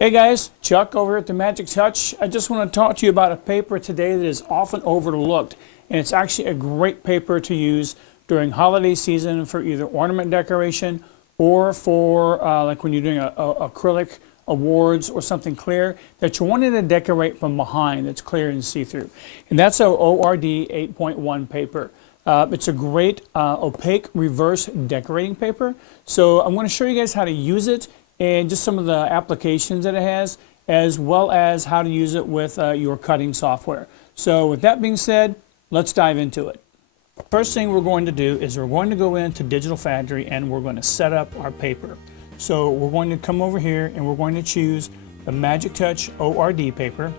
Hey guys, Chuck over at the Magic Touch. I just want to talk to you about a paper today that is often overlooked, and it's actually a great paper to use during holiday season for either ornament decoration or for like when you're doing a acrylic awards or something clear that you wanted to decorate from behind that's clear and see-through. And that's our ORD 8.1 paper. It's a great opaque reverse decorating paper. So I'm going to show you guys how to use it and just some of the applications that it has, as well as how to use it with your cutting software. So with that being said, let's dive into it. First thing we're going to do is we're going to go into Digital Factory and we're going to set up our paper. So we're going to come over here and we're going to choose the Magic Touch ORD paper,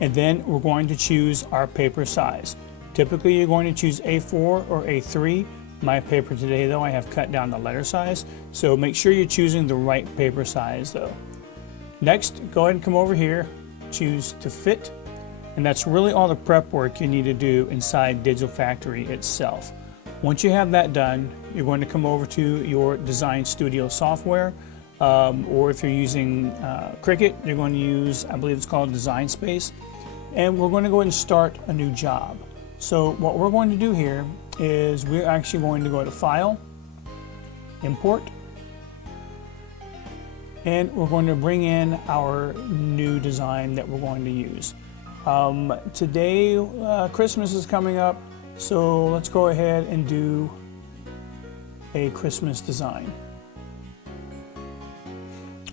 and then we're going to choose our paper size. Typically you're going to choose A4 or A3. My paper today though, I have cut down the letter size, so make sure you're choosing the right paper size though. Next, go ahead and come over here, choose to fit, and that's really all the prep work you need to do inside Digital Factory itself. Once you have that done, you're going to come over to your Design Studio software, or if you're using Cricut, you're going to use, I believe it's called Design Space, and we're going to go ahead and start a new job. So what we're going to do here is we're actually going to go to File, Import, and we're going to bring in our new design that we're going to use. Today, Christmas is coming up, so let's go ahead and do a Christmas design.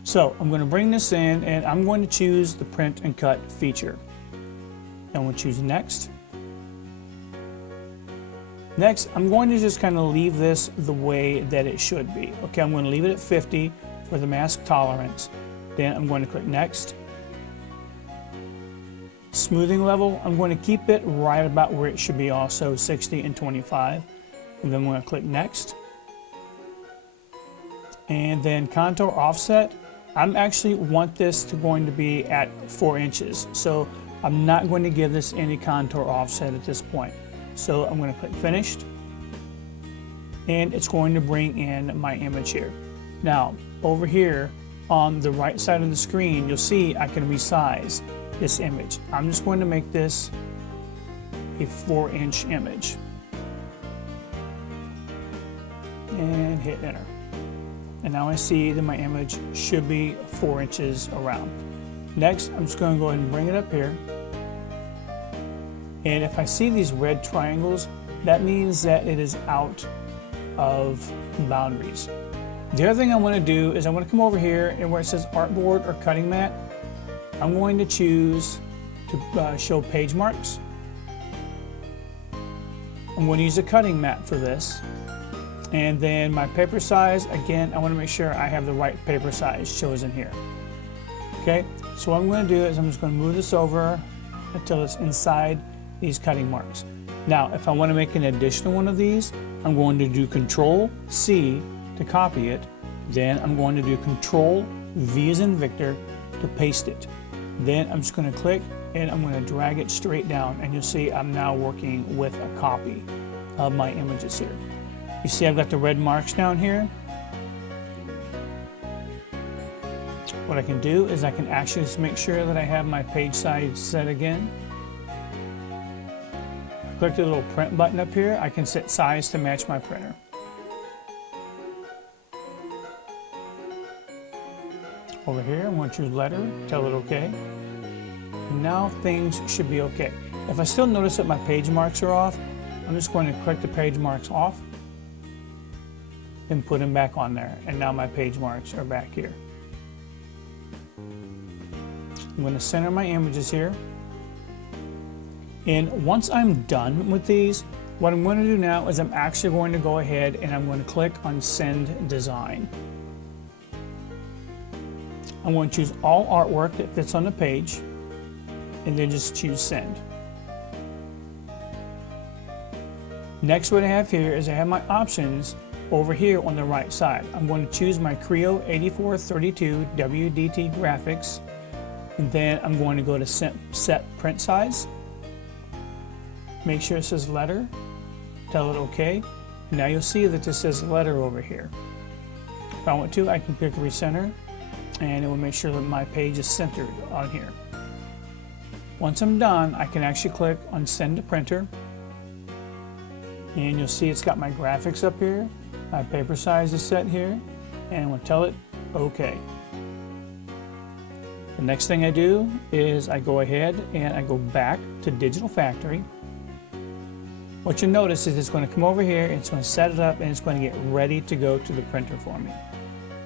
So I'm going to bring this in and I'm going to choose the print and cut feature. And we'll choose next. Next, I'm going to just kind of leave this the way that it should be. Okay, I'm going to leave it at 50 for the mask tolerance. Then I'm going to click next. Smoothing level, I'm going to keep it right about where it should be also, 60 and 25. And then I'm going to click next. And then contour offset, I'm actually want this to going to be at 4 inches. So I'm not going to give this any contour offset at this point. So I'm going to click finished, and it's going to bring in my image here. Now over here on the right side of the screen, you'll see I can resize this image. I'm just going to make this a 4-inch image and hit enter. And now I see that my image should be 4 inches around. Next, I'm just going to go ahead and bring it up here. And if I see these red triangles, that means that it is out of boundaries. The other thing I want to do is I want to come over here and where it says artboard or cutting mat, I'm going to choose to show page marks. I'm going to use a cutting mat for this. And then my paper size, again, I want to make sure I have the right paper size chosen here. Okay, so what I'm going to do is I'm just going to move this over until it's inside these cutting marks. Now, if I want to make an additional one of these, I'm going to do Control C to copy it. Then I'm going to do Control V as in Victor to paste it. Then I'm just going to click and I'm going to drag it straight down, and you'll see I'm now working with a copy of my images here. You see I've got the red marks down here. What I can do is I can actually just make sure that I have my page size set again. Click the little print button up here. I can set size to match my printer. Over here, I'm going to choose letter, tell it OK. And now things should be OK. If I still notice that my page marks are off, I'm just going to click the page marks off and put them back on there. And now my page marks are back here. I'm going to center my images here. And once I'm done with these, what I'm going to do now is I'm actually going to go ahead and I'm going to click on Send Design. I'm going to choose all artwork that fits on the page, and then just choose Send. Next, what I have here is I have my options over here on the right side. I'm going to choose my Creo 8432 WDT graphics, and then I'm going to go to set print size. Make sure it says letter, tell it OK. Now you'll see that this says letter over here. If I want to, I can click recenter, and it will make sure that my page is centered on here. Once I'm done, I can actually click on Send to Printer, and you'll see it's got my graphics up here, my paper size is set here, and we'll tell it OK. The next thing I do is I go ahead and I go back to Digital Factory. What you'll notice is it's going to come over here and it's going to set it up and it's going to get ready to go to the printer for me.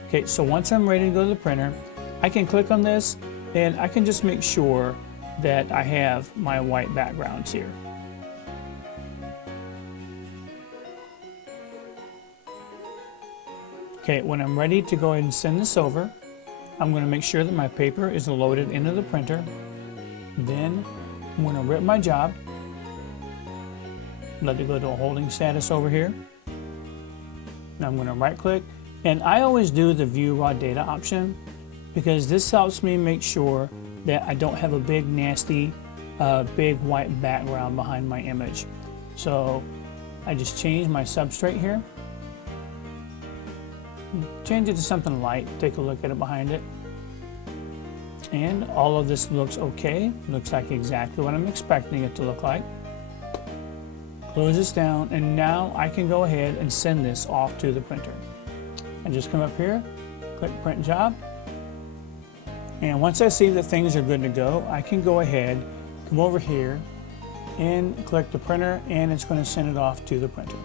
Okay, so once I'm ready to go to the printer, I can click on this and I can just make sure that I have my white backgrounds here. Okay, when I'm ready to go ahead and send this over, I'm going to make sure that my paper is loaded into the printer. Then I'm going to rip my job, let it go to a holding status over here. Now I'm going to right click, and I always do the View Raw Data option because this helps me make sure that I don't have a big nasty big white background behind my image. So I just change my substrate here. Change it to something light, take a look at it behind it. And all of this looks okay, looks like exactly what I'm expecting it to look like. Close this down, and now I can go ahead and send this off to the printer. I just come up here, click Print Job, and once I see that things are good to go, I can go ahead, come over here, and click the printer, and it's going to send it off to the printer.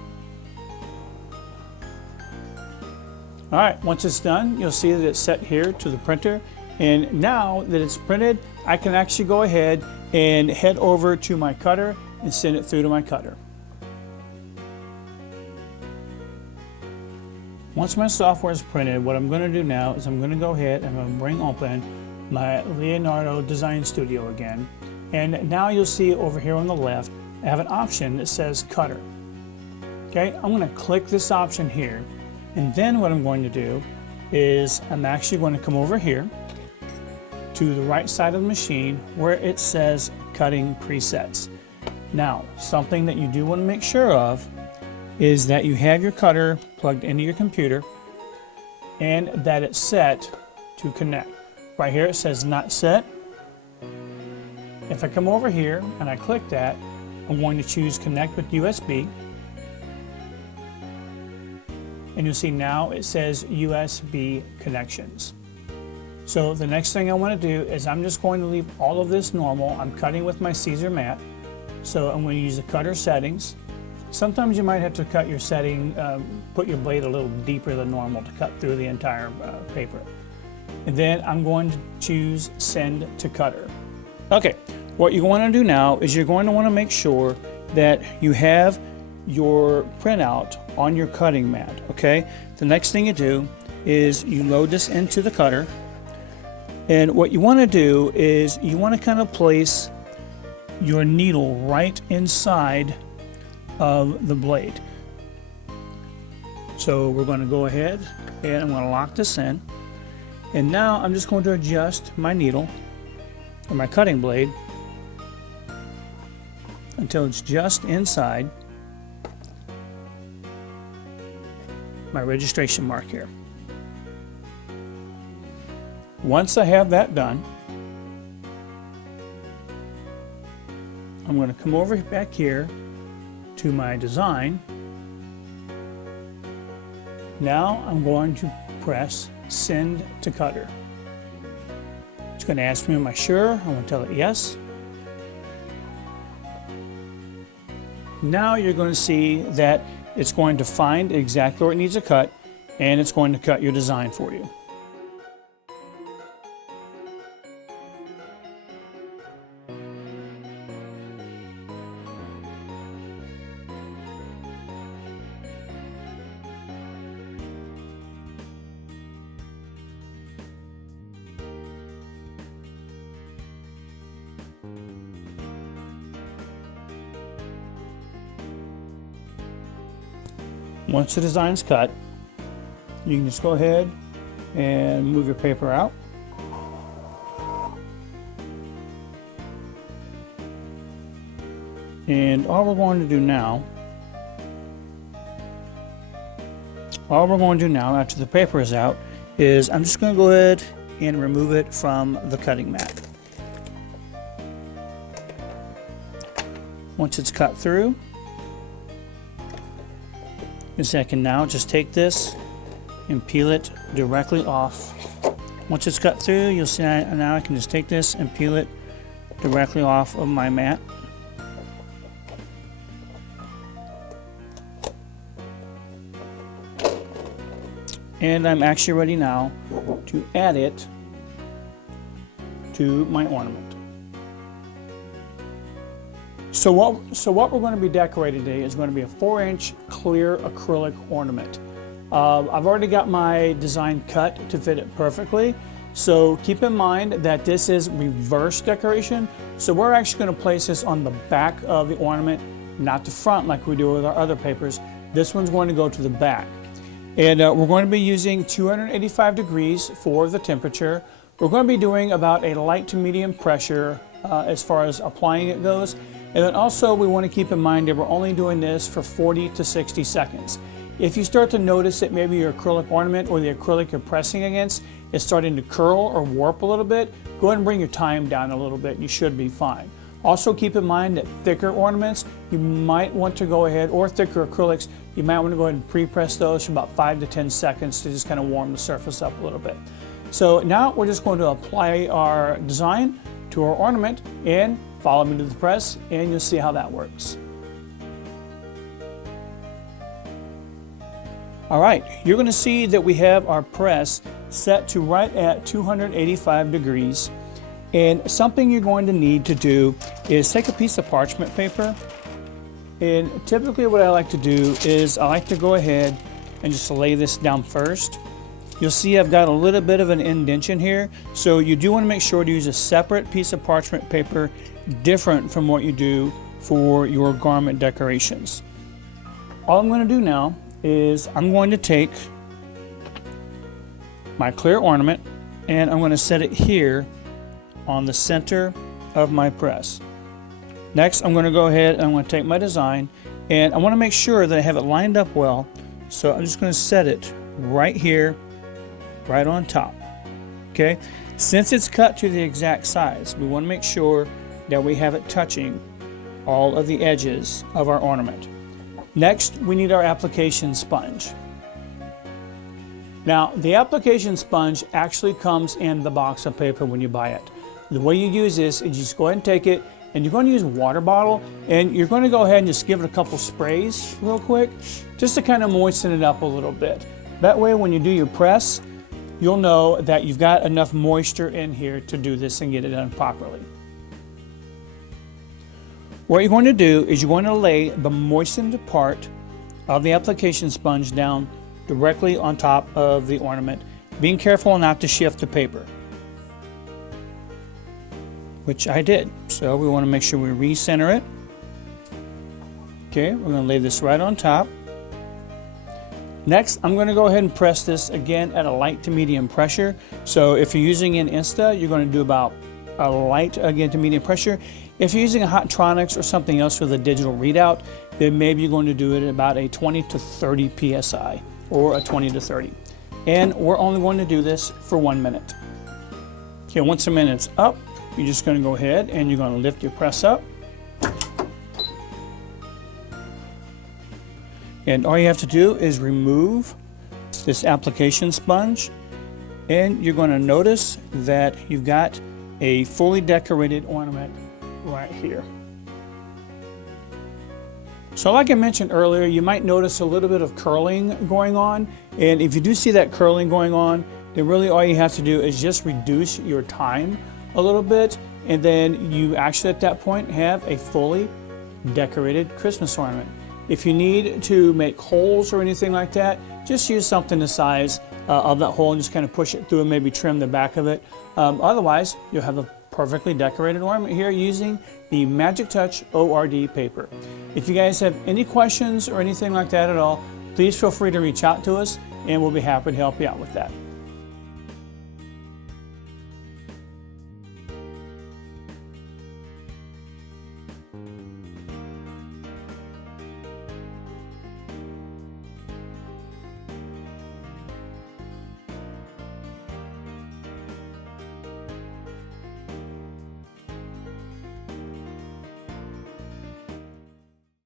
Alright, once it's done, you'll see that it's set here to the printer, and now that it's printed, I can actually go ahead and head over to my cutter and send it through to my cutter. Once my software is printed, what I'm going to do now is I'm going to go ahead and I'm going to bring open my Leonardo Design Studio again, and now you'll see over here on the left I have an option that says Cutter. Okay, I'm going to click this option here. And then what I'm going to do is I'm actually going to come over here to the right side of the machine where it says Cutting Presets. Now, something that you do want to make sure of is that you have your cutter plugged into your computer and that it's set to connect. Right here it says Not Set. If I come over here and I click that, I'm going to choose Connect with USB. And you'll see now it says USB connections. So the next thing I want to do is I'm just going to leave all of this normal. I'm cutting with my Caesar mat. So I'm going to use the cutter settings. Sometimes you might have to cut your setting, put your blade a little deeper than normal to cut through the entire paper. And then I'm going to choose Send to Cutter. Okay, what you want to do now is you're going to want to make sure that you have your printout on your cutting mat. Okay, the next thing you do is you load this into the cutter, and what you want to do is you want to kind of place your needle right inside of the blade. So we're going to go ahead and I'm going to lock this in, and now I'm just going to adjust my needle or my cutting blade until it's just inside my registration mark here. Once I have that done, I'm going to come over back here to my design. Now I'm going to press Send to Cutter. It's going to ask me, am I sure? I want to tell it yes. Now you're going to see that it's going to find exactly where it needs a cut, and it's going to cut your design for you. Once the design's cut, you can just go ahead and move your paper out. And all we're going to do now after the paper is out is I'm just going to go ahead and remove it from the cutting mat. Once it's cut through, I can now just take this and peel it directly off. Once it's cut through, you'll see now I can just take this and peel it directly off of my mat. And I'm actually ready now to add it to my ornament. So what we're going to be decorating today is going to be a 4-inch clear acrylic ornament. I've already got my design cut to fit it perfectly. So keep in mind that this is reverse decoration. So we're actually going to place this on the back of the ornament, not the front like we do with our other papers. This one's going to go to the back. And we're going to be using 285 degrees for the temperature. We're going to be doing about a light to medium pressure as far as applying it goes. And then also we want to keep in mind that we're only doing this for 40 to 60 seconds. If you start to notice that maybe your acrylic ornament or the acrylic you're pressing against is starting to curl or warp a little bit, go ahead and bring your time down a little bit and you should be fine. Also keep in mind that thicker ornaments, you might want to go ahead, or thicker acrylics, you might want to go ahead and pre-press those for about 5 to 10 seconds to just kind of warm the surface up a little bit. So now we're just going to apply our design to our ornament and follow me to the press and you'll see how that works. All right, you're going to see that we have our press set to right at 285 degrees. And something you're going to need to do is take a piece of parchment paper. And typically what I like to do is I like to go ahead and just lay this down first. You'll see I've got a little bit of an indentation here. So you do want to make sure to use a separate piece of parchment paper, different from what you do for your garment decorations. All I'm going to do now is I'm going to take my clear ornament and I'm going to set it here on the center of my press. Next, I'm going to go ahead and I'm going to take my design and I want to make sure that I have it lined up well. So I'm just going to set it right here, right on top. Okay, since it's cut to the exact size, we want to make sure that we have it touching all of the edges of our ornament. Next, we need our application sponge. Now, the application sponge actually comes in the box of paper when you buy it. The way you use this is you just go ahead and take it and you're going to use a water bottle and you're going to go ahead and just give it a couple sprays real quick just to kind of moisten it up a little bit. That way when you do your press, you'll know that you've got enough moisture in here to do this and get it done properly. What you're going to do is you're going to lay the moistened part of the application sponge down directly on top of the ornament, being careful not to shift the paper, which I did. So we want to make sure we recenter it. Okay, we're going to lay this right on top. Next, I'm going to go ahead and press this again at a light to medium pressure. So if you're using an Insta, you're going to do about a light again to medium pressure. If you're using a Hottronics or something else with a digital readout, then maybe you're going to do it at about a 20 to 30 psi or a 20 to 30. And we're only going to do this for 1 minute. Okay, once the minute's up, you're just going to go ahead and you're going to lift your press up. And all you have to do is remove this application sponge and you're going to notice that you've got a fully decorated ornament right here. So like I mentioned earlier, you might notice a little bit of curling going on. And if you do see that curling going on, then really all you have to do is just reduce your time a little bit. And then you actually at that point have a fully decorated Christmas ornament. If you need to make holes or anything like that, just use something the size of that hole and just kind of push it through and maybe trim the back of it. Otherwise, you'll have a perfectly decorated ornament here using the Magic Touch ORD paper. If you guys have any questions or anything like that at all, please feel free to reach out to us and we'll be happy to help you out with that.